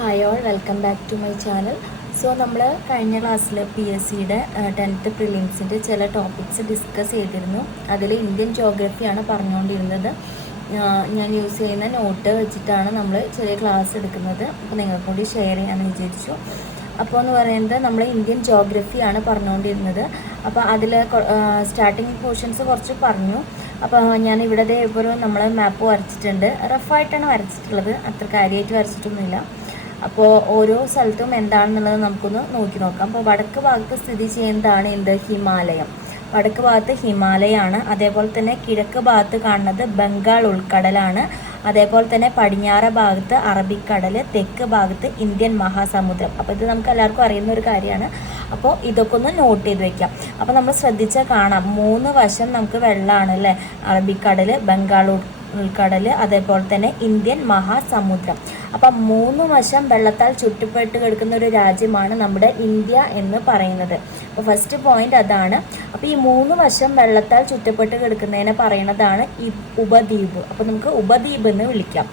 Hi all, welcome back to my channel. So നമ്മൾ കഴിഞ്ഞ ക്ലാസ്സിൽ PSCയുടെ 10th പ്രിലിംസിൻ്റെ ചില ടോപ്പിക്സ് ഡിസ്കസ് ചെയ്തിരുന്നു. അതിൽ ഇന്ത്യൻ ജോഗ്രഫിയാണ് പറഞ്ഞുകൊണ്ടിരുന്നത്. ഞാൻ യൂസ് ചെയ്യുന്ന നോട്ട് വെച്ചിട്ടാണ് നമ്മൾ ചെറിയ ക്ലാസ് എടുക്കുന്നത്. അപ്പോൾ നിങ്ങൾക്ക് കൂടി ഷെയർ ചെയ്യാമെന്ന് വിചാരിച്ചു. അപ്പോൾ എന്ന് പറയുന്നത് നമ്മൾ ഇന്ത്യൻ ജോഗ്രഫിയാണ് പറഞ്ഞുകൊണ്ടിരുന്നത്. അപ്പോൾ അതിൽ സ്റ്റാർട്ടിങ് പോർഷൻസ് കുറച്ച് പറഞ്ഞു. അപ്പോൾ ഞാൻ ഇവിടെ ഇപ്പോൾ നമ്മൾ മാപ്പ് വരച്ചിട്ടുണ്ട്. റഫായിട്ടാണ് വരച്ചിട്ടുള്ളത്, അത്ര കാര്യമായിട്ട് വരച്ചിട്ടൊന്നുമില്ല. അപ്പോൾ ഓരോ സ്ഥലത്തും എന്താണെന്നുള്ളത് നമുക്കൊന്ന് നോക്കി നോക്കാം. അപ്പോൾ വടക്ക് ഭാഗത്ത് സ്ഥിതി ചെയ്യുന്നതാണ് ഹിമാലയം. വടക്ക് ഭാഗത്ത് ഹിമാലയമാണ്. അതേപോലെ തന്നെ കിഴക്ക് ഭാഗത്ത് കാണുന്നത് ബംഗാൾ ഉൾക്കടലാണ്. അതേപോലെ തന്നെ പടിഞ്ഞാറ് ഭാഗത്ത് അറബിക്കടൽ, തെക്ക് ഭാഗത്ത് ഇന്ത്യൻ മഹാസമുദ്രം. അപ്പോൾ ഇത് നമുക്ക് എല്ലാവർക്കും അറിയുന്ന ഒരു കാര്യമാണ്. അപ്പോൾ ഇതൊക്കെ ഒന്ന് നോട്ട് ചെയ്ത് വെക്കാം. അപ്പോൾ നമ്മൾ ശ്രദ്ധിച്ചാൽ കാണാം, 3 വശം നമുക്ക് വെള്ളമാണ് അല്ലേ. അറബിക്കടൽ, ബംഗാൾ ഉൾക്കടൽ, അതേപോലെ തന്നെ ഇന്ത്യൻ മഹാസമുദ്രം. അപ്പം 3 വശം വെള്ളത്താൽ ചുറ്റപ്പെട്ട് കിടക്കുന്ന ഒരു രാജ്യമാണ് നമ്മുടെ ഇന്ത്യ എന്ന് പറയുന്നത്. അപ്പോൾ ഫസ്റ്റ് പോയിന്റ് അതാണ്. അപ്പോൾ ഈ 3 വശം വെള്ളത്താൽ ചുറ്റപ്പെട്ട് കിടക്കുന്നതിനെ പറയുന്നതാണ് ഈ ഉപദ്വീപ്. അപ്പോൾ നമുക്ക് ഉപദ്വീപ് എന്ന് വിളിക്കാം.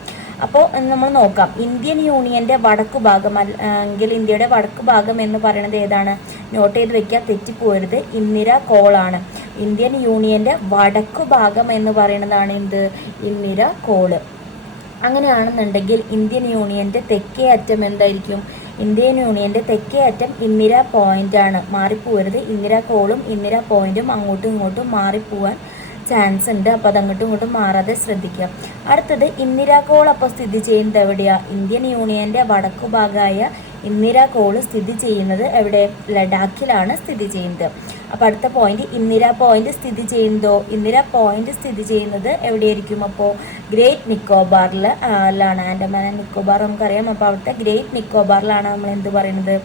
അപ്പോൾ നമ്മൾ നോക്കാം, ഇന്ത്യൻ യൂണിയൻ്റെ വടക്കു ഭാഗം എങ്കിൽ ഇന്ത്യയുടെ വടക്കു ഭാഗം എന്ന് പറയുന്നത് ഏതാണ്? നോട്ട് ചെയ്ത് വെക്കുക, തെറ്റിപ്പോരുത്. ഇന്ദിര കോളാണ്. ഇന്ത്യൻ യൂണിയൻ്റെ വടക്കു ഭാഗം എന്ന് പറയുന്നതാണ് ഇന്ദിര കോള്. അങ്ങനെയാണെന്നുണ്ടെങ്കിൽ ഇന്ത്യൻ യൂണിയൻ്റെ തെക്കേ അറ്റം എന്തായിരിക്കും? ഇന്ത്യൻ യൂണിയൻ്റെ തെക്കേ അറ്റം ഇന്ദിര പോയിൻ്റാണ്. മാറിപ്പോരുത്. ഇന്ദിര കോളും ഇന്ദിര പോയിൻറ്റും അങ്ങോട്ടും ഇങ്ങോട്ടും മാറിപ്പോവാൻ ചാൻസ് ഉണ്ട്. അപ്പോൾ അത് അങ്ങോട്ടും ഇങ്ങോട്ടും മാറാതെ ശ്രദ്ധിക്കുക. അടുത്തത് ഇന്ദിര കോൾ അപ്പോൾ സ്ഥിതി ചെയ്യുന്നത് എവിടെയാണ്? ഇന്ത്യൻ യൂണിയൻ്റെ വടക്കു ഭാഗമായ ഇന്ദിര കോള് സ്ഥിതി ചെയ്യുന്നത് എവിടെ? ലഡാക്കിലാണ് സ്ഥിതി ചെയ്യുന്നത്. അപ്പോൾ അടുത്ത പോയിന്റ്, ഇന്ദിര പോയിന്റ് സ്ഥിതി ചെയ്യുന്നതോ? ഇന്ദിര പോയിന്റ് സ്ഥിതി ചെയ്യുന്നത് എവിടെയായിരിക്കും? അപ്പോൾ ഗ്രേറ്റ് നിക്കോബാറിലാണ്. ആൻഡമാൻ ആൻഡ് നിക്കോബാർ നമുക്കറിയാം. അപ്പോൾ അവിടുത്തെ ഗ്രേറ്റ് നിക്കോബാറിലാണ് നമ്മൾ എന്ത് പറയുന്നത്?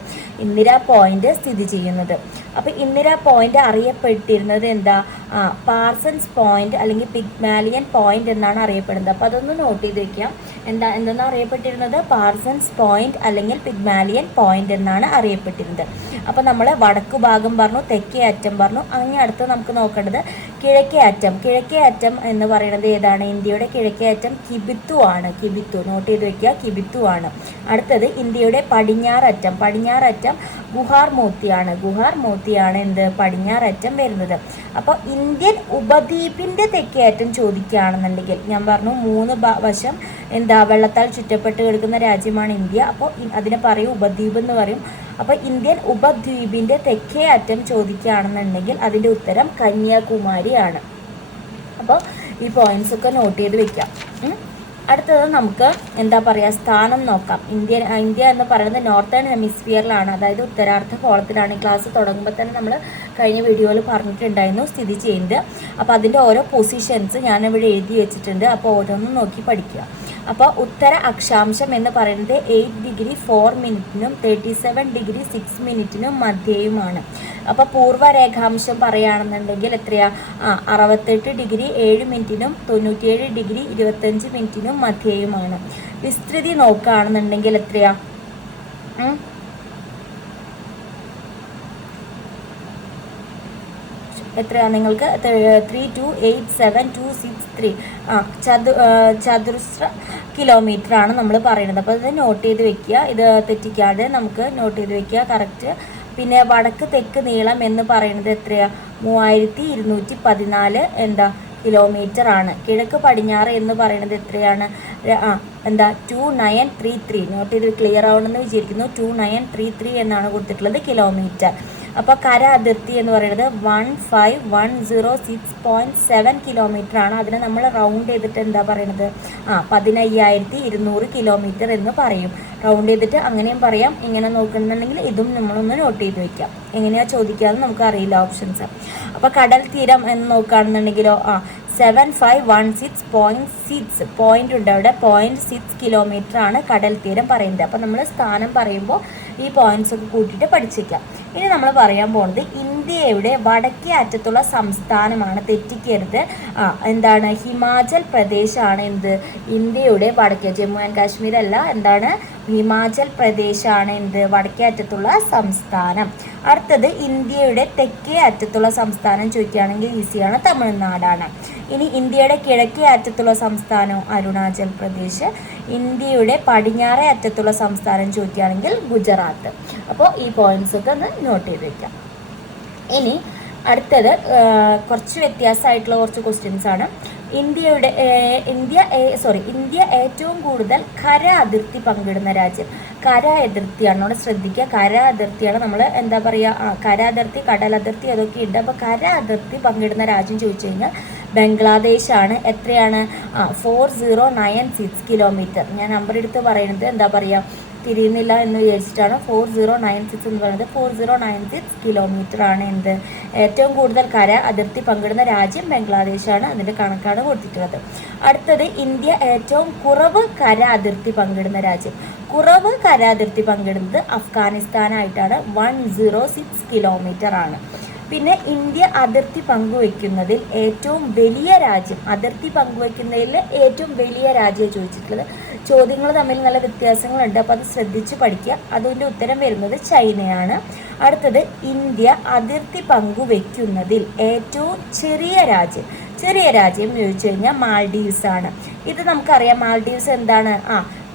ഇന്ദിര പോയിന്റ് സ്ഥിതി ചെയ്യുന്നത്. അപ്പോൾ ഇന്ദിര പോയിന്റ് അറിയപ്പെട്ടിരുന്നത് എന്താ? പാർസൺസ് പോയിന്റ് അല്ലെങ്കിൽ പിഗ്മാലിയൻ പോയിന്റ് എന്നാണ് അറിയപ്പെടുന്നത്. അപ്പോൾ അതൊന്ന് നോട്ട് ചെയ്ത് വെക്കാം. എന്തെന്നാണ് അറിയപ്പെട്ടിരുന്നത്? പാർസൺസ് പോയിന്റ് അല്ലെങ്കിൽ പിഗ്മാലിയൻ പോയിന്റ് എന്നാണ് അറിയപ്പെട്ടിരുന്നത്. അപ്പോൾ നമ്മൾ വടക്കു ഭാഗം പറഞ്ഞു, തെക്കേ അറ്റം പറഞ്ഞു. അങ്ങനെ അടുത്ത് നമുക്ക് നോക്കേണ്ടത് കിഴക്കേ അറ്റം. കിഴക്കേ അറ്റം എന്ന് പറയുന്നത് ഏതാണ്? ഇന്ത്യയുടെ കിഴക്കേ അറ്റം കിബിത്തു ആണ്. കിബിത്തു നോട്ട് ചെയ്ത് വെക്കുക, കിബിത്തു ആണ്. അടുത്തത് ഇന്ത്യയുടെ പടിഞ്ഞാററ്റം. പടിഞ്ഞാററ്റം ഗുഹാർ മോത്തിയാണ്. ഗുഹാർ മോത്തിയാണ് പടിഞ്ഞാററ്റം വരുന്നത്. അപ്പോൾ ഇന്ത്യൻ ഉപദ്വീപിൻ്റെ തെക്കേ അറ്റം ചോദിക്കുകയാണെന്നുണ്ടെങ്കിൽ ഞാൻ പറഞ്ഞു 3 വശം വെള്ളത്താൽ ചുറ്റപ്പെട്ട് കിടക്കുന്ന രാജ്യമാണ് ഇന്ത്യ. അപ്പോൾ അതിനെ പറയും ഉപദ്വീപ് എന്ന് പറയും. അപ്പോൾ ഇന്ത്യൻ ഉപദ്വീപിൻ്റെ തെക്കേ അറ്റം ചോദിക്കുകയാണെന്നുണ്ടെങ്കിൽ അതിൻ്റെ ഉത്തരം കന്യാകുമാരിയാണ്. അപ്പോൾ ഈ പോയിന്റ്സ് ഒക്കെ നോട്ട് ചെയ്ത് വെക്കാം. അടുത്തത് നമുക്ക് സ്ഥാനം നോക്കാം. ഇന്ത്യ എന്ന് പറയുന്നത് നോർത്തേൺ ഹെമിസ്ഫിയറിലാണ്, അതായത് ഉത്തരാർദ്ധ ഗോളത്തിലാണ്. ക്ലാസ് തുടങ്ങുമ്പോൾ തന്നെ നമ്മൾ കഴിഞ്ഞ വീഡിയോയിൽ പറഞ്ഞിട്ടുണ്ടായിരുന്നു സ്ഥിതി ചെയ്യുന്നത്. അപ്പോൾ അതിൻ്റെ ഓരോ പൊസിഷൻസ് ഞാനിവിടെ എഴുതി വെച്ചിട്ടുണ്ട്. അപ്പോൾ ഓരോന്നും നോക്കി പഠിക്കുക. അപ്പോൾ ഉത്തര അക്ഷാംശം എന്ന് പറയുന്നത് 8 ഡിഗ്രി 4 മിനിറ്റിനും 37 ഡിഗ്രി 6 മിനിറ്റിനും മധ്യയുമാണ്. അപ്പോൾ പൂർവ്വരേഖാംശം പറയുകയാണെന്നുണ്ടെങ്കിൽ എത്രയാ? 68 ഡിഗ്രി 7 മിനിറ്റിനും 97 ഡിഗ്രി 25 മിനിറ്റിനും മധ്യയുമാണ്. വിസ്തൃതി നോക്കുകയാണെന്നുണ്ടെങ്കിൽ എത്രയാ? എത്രയാണ് നിങ്ങൾക്ക്? 3287,263 ചതുരശ്ര കിലോമീറ്റർ ആണ് നമ്മൾ പറയുന്നത്. അപ്പോൾ ഇത് നോട്ട് ചെയ്ത് വെക്കുക. ഇത് തെറ്റിക്കാതെ നമുക്ക് നോട്ട് ചെയ്ത് വെക്കുക കറക്റ്റ്. പിന്നെ വടക്ക് തെക്ക് നീളം എന്ന് പറയുന്നത് എത്രയാ? 3214 കിലോമീറ്റർ ആണ്. കിഴക്ക് പടിഞ്ഞാറ് എന്ന് പറയുന്നത് എത്രയാണ്? 2933. നോട്ട് ചെയ്ത് ക്ലിയർ ആവണമെന്ന് വിചാരിക്കുന്നു. 2933 എന്നാണ് കൊടുത്തിട്ടുള്ളത് കിലോമീറ്റർ. അപ്പോൾ കര അതിർത്തി എന്ന് പറയുന്നത് 15106.7 കിലോമീറ്റർ ആണ്. അതിനെ നമ്മൾ റൗണ്ട് ചെയ്തിട്ട് പറയുന്നത് 15,200 കിലോമീറ്റർ എന്ന് പറയും. റൗണ്ട് ചെയ്തിട്ട് അങ്ങനെയും പറയാം. ഇങ്ങനെ നോക്കുന്നുണ്ടെങ്കിൽ ഇതും നമ്മളൊന്ന് നോട്ട് ചെയ്ത് വെക്കാം. എങ്ങനെയാണ് ചോദിക്കാമെന്ന് നമുക്ക് അറിയില്ല ഓപ്ഷൻസ്. അപ്പോൾ കടൽ തീരം എന്ന് നോക്കുകയാണെന്നുണ്ടെങ്കിലോ 7516.6 പോയിന്റ് ഉണ്ട് അവിടെ. 0.6 കിലോമീറ്റർ ആണ് കടൽ തീരം പറയുന്നത്. അപ്പോൾ നമ്മൾ സ്ഥാനം പറയുമ്പോൾ ഈ പോയിന്റ്സ് ഒക്കെ കൂട്ടിയിട്ട് പഠിച്ചേക്കാം. ഇനി നമ്മൾ പറയാൻ പോകുന്നത് ഇന്ത്യയുടെ വടക്കേ അറ്റത്തുള്ള സംസ്ഥാനമാണ്, തെറ്റിക്കരുത്. എന്താണ്, ഹിമാചൽ പ്രദേശാണ് എന്ത് ഇന്ത്യയുടെ വടക്കേ, ജമ്മു ആൻഡ് കാശ്മീർ അല്ല, എന്താണ്, ഹിമാചൽ പ്രദേശാണ് എന്ത് വടക്കേ അറ്റത്തുള്ള സംസ്ഥാനം. അടുത്തത് ഇന്ത്യയുടെ തെക്കേ അറ്റത്തുള്ള സംസ്ഥാനം ചോദിക്കുകയാണെങ്കിൽ ഈസിയാണ്, തമിഴ്നാടാണ്. ഇനി ഇന്ത്യയുടെ കിഴക്കേ അറ്റത്തുള്ള സംസ്ഥാനം അരുണാചൽ പ്രദേശ്. ഇന്ത്യയുടെ പടിഞ്ഞാറേ അറ്റത്തുള്ള സംസ്ഥാനം ചോദിക്കുകയാണെങ്കിൽ ഗുജറാത്ത്. അപ്പോൾ ഈ പോയിന്റ്സ് ഒക്കെ ഒന്ന് നോട്ട് ചെയ്ത് വെക്കാം. ഇനി അടുത്തത് കുറച്ച് വ്യത്യാസമായിട്ടുള്ള കുറച്ച് ക്വസ്റ്റ്യൻസ് ആണ്. ഇന്ത്യ ഏറ്റവും കൂടുതൽ കര അതിർത്തി പങ്കിടുന്ന രാജ്യം. കര അതിർത്തിയാണ്, നമ്മൾ ശ്രദ്ധിക്കുക, കര അതിർത്തിയാണ്. നമ്മൾ എന്താ പറയുക, കര അതിർത്തി, കടൽ അതിർത്തി അതൊക്കെ ഉണ്ട്. അപ്പോൾ കര അതിർത്തി പങ്കിടുന്ന രാജ്യം ചോദിച്ചു കഴിഞ്ഞാൽ ബംഗ്ലാദേശാണ്. എത്രയാണ്? 4096 കിലോമീറ്റർ. ഞാൻ നമ്പർ എടുത്ത് പറയുന്നത് എന്താ പറയുക, തിരിയുന്നില്ല എന്ന് വിചാരിച്ചിട്ടാണ്. 4096 എന്ന് പറയുന്നത് 4096 കിലോമീറ്റർ ആണ് എന്ത് ഏറ്റവും കൂടുതൽ കര അതിർത്തി പങ്കിടുന്ന രാജ്യം ബംഗ്ലാദേശാണ്. അതിൻ്റെ കണക്കാണ് കൊടുത്തിട്ടുള്ളത്. അടുത്തത് ഇന്ത്യ ഏറ്റവും കുറവ് കര അതിർത്തി പങ്കിടുന്ന രാജ്യം. കുറവ് കര അതിർത്തി പങ്കിടുന്നത് അഫ്ഗാനിസ്ഥാനായിട്ടാണ്, 106 കിലോമീറ്റർ ആണ്. പിന്നെ ഇന്ത്യ അതിർത്തി പങ്കുവയ്ക്കുന്നതിൽ ഏറ്റവും വലിയ രാജ്യം, അതിർത്തി പങ്കുവയ്ക്കുന്നതിൽ ഏറ്റവും വലിയ രാജ്യം ചോദിച്ചിട്ടുള്ളത്. ചോദ്യങ്ങൾ തമ്മിൽ നല്ല വ്യത്യാസങ്ങളുണ്ട്, അപ്പോൾ അത് ശ്രദ്ധിച്ച് പഠിക്കുക. അതിൻ്റെ ഉത്തരം വരുന്നത് ചൈനയാണ്. അടുത്തത് ഇന്ത്യ അതിർത്തി പങ്കുവയ്ക്കുന്നതിൽ ഏറ്റവും ചെറിയ രാജ്യം ചോദിച്ചു കഴിഞ്ഞാൽ മാൽഡീവ്സ് ആണ്. ഇത് നമുക്കറിയാം, മാൽഡീവ്സ് എന്താണ്,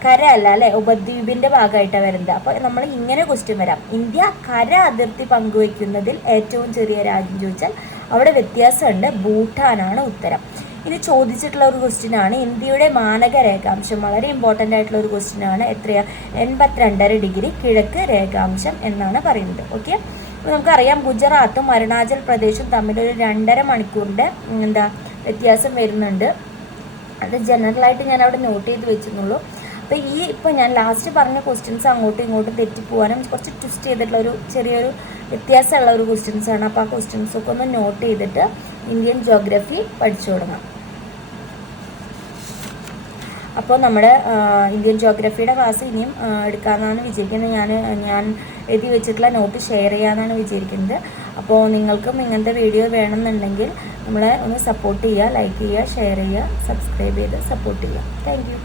കര അല്ല അല്ലെ, ഉപദ്വീപിന്റെ ഭാഗമായിട്ടാണ് വരുന്നത്. അപ്പോൾ നമ്മൾ ഇങ്ങനെ ക്വസ്റ്റ്യൻ വരാം, ഇന്ത്യ കര അതിർത്തി പങ്കുവയ്ക്കുന്നതിൽ ഏറ്റവും ചെറിയ രാജ്യം ചോദിച്ചാൽ അവിടെ വ്യത്യാസമുണ്ട്, ഭൂട്ടാനാണ് ഉത്തരം. ഇനി ചോദിച്ചിട്ടുള്ള ഒരു ക്വസ്റ്റ്യൻ ആണ് ഇന്ത്യയുടെ മാനക രേഖാംശം. വളരെ ഇമ്പോർട്ടൻ്റ് ആയിട്ടുള്ള ഒരു ക്വസ്റ്റ്യൻ ആണ്. എത്രയാ? 82.5 ഡിഗ്രി കിഴക്ക് രേഖാംശം എന്നാണ് പറയുന്നത്. ഓക്കെ, അപ്പോൾ നമുക്കറിയാം ഗുജറാത്തും അരുണാചൽ പ്രദേശും തമ്മിലൊരു 2.5 മണിക്കൂറിൻ്റെ വ്യത്യാസം വരുന്നുണ്ട്. അത് ജനറലായിട്ട് ഞാൻ അവിടെ നോട്ട് ചെയ്ത് വെച്ചിരുന്നുള്ളൂ. അപ്പോൾ ഇപ്പോൾ ഞാൻ ലാസ്റ്റ് പറഞ്ഞ ക്വസ്റ്റ്യൻസ് അങ്ങോട്ടും ഇങ്ങോട്ടും തെറ്റിപ്പോകാനും കുറച്ച് ട്വിസ്റ്റ് ചെയ്തിട്ടുള്ള ഒരു ചെറിയൊരു വ്യത്യാസമുള്ള ഒരു ക്വസ്റ്റ്യൻസ് ആണ്. അപ്പോൾ ആ ക്വസ്റ്റ്യൻസൊക്കെ ഒന്ന് നോട്ട് ചെയ്തിട്ട് ഇന്ത്യൻ ജോഗ്രഫി പഠിച്ചു തുടങ്ങാം. അപ്പോൾ നമ്മുടെ ഇന്ത്യൻ ജോഗ്രഫിയുടെ ക്ലാസ് ഇനിയും എടുക്കാമെന്നാണ് വിചാരിക്കുന്നത്. ഞാൻ എഴുതി വെച്ചിട്ടുള്ള നോട്ട് ഷെയർ ചെയ്യാമെന്നാണ് വിചാരിക്കുന്നത്. അപ്പോൾ നിങ്ങൾക്കും ഇങ്ങനത്തെ വീഡിയോ വേണമെന്നുണ്ടെങ്കിൽ നമ്മളെ ഒന്ന് സപ്പോർട്ട് ചെയ്യുക, ലൈക്ക് ചെയ്യുക, ഷെയർ ചെയ്യുക, സബ്സ്ക്രൈബ് ചെയ്ത് സപ്പോർട്ട് ചെയ്യുക. Thank you.